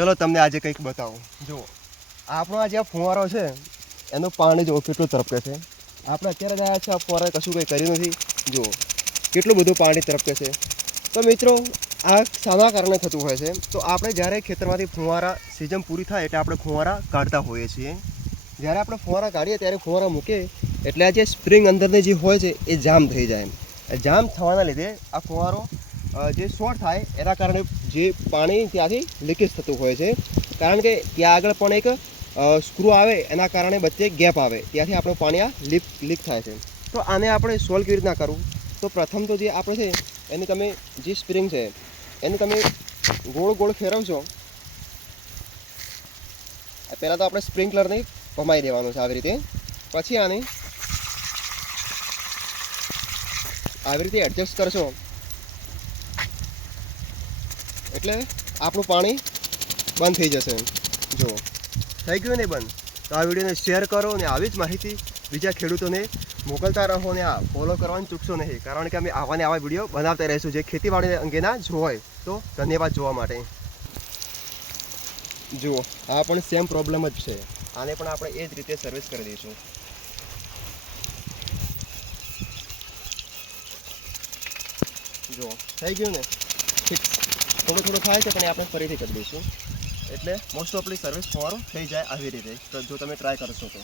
ચલો તમને આજે કંઈક બતાવું. જો આપણો આ જે ફુવારો છે એનું પાણી જો કેટલું તરફકે છે. આપણે અત્યારે જ આવ્યા છે, આ ફુવારાએ કશું કંઈ કર્યું નથી. જુઓ કેટલું બધું પાણી તરફકે છે. તો મિત્રો આ શાના કારણે થતું હોય છે? તો આપણે જ્યારે ખેતરમાંથી ફુવારા સિઝન પૂરી થાય એટલે આપણે ફુવારા કાઢતા હોઈએ છીએ. જ્યારે આપણે ફુવારા કાઢીએ ત્યારે ફુવારા મૂકીએ એટલે આ જે સ્પ્રિંગ અંદરની જે હોય છે એ જામ થઈ જાય. જામ થવાના લીધે આ ફુવારો જે શોર્ટ થાય એના કારણે જે પાણી ત્યાંથી લીકેજ થતું હોય છે. કારણ કે ત્યાં આગળ પણ એક સ્ક્રૂ આવે, એના કારણે વચ્ચે ગેપ આવે, ત્યાંથી આપણું પાણી આ લીક થાય છે. તો આને આપણે સોલ્વ કેવી રીતના કરવું? તો પ્રથમ તો જે આપણે છે એની તમે જે સ્પ્રિંગ છે એને તમે ગોળ ગોળ ફેરવશો. પહેલાં તો આપણે સ્પ્રિંકલરને ભમાઈ દેવાનું છે આવી રીતે. પછી આને આવી રીતે એડજસ્ટ કરશો એટલે આપણું પાણી બંધ થઈ જશે. જુઓ થઈ ગયું ને બંધ. તો આ વિડીયોને શેર કરો અને આવી જ માહિતી બીજા ખેડૂતોને મોકલતા રહો ને આ ફોલો કરવાનું ચૂકશો નહીં, કારણ કે અમે આવા ને આવા વિડીયો બનાવતા રહીશું જે ખેતીવાડી અંગેના જ હોય. તો ધન્યવાદ જોવા માટે. જુઓ આ પણ સેમ પ્રોબ્લેમ જ છે, આને પણ આપણે એ જ રીતે સર્વિસ કરી દઈશું. જુઓ થઈ ગયું ને ફિક્સ. થોડું થોડું થાય છે પણ આપણે ફરીથી કરી દઈશું એટલે મોસ્ટ ઓફલી સર્વિસ ફુવારો થઈ જાય આવી રીતે. તો જો તમે ટ્રાય કરશો તો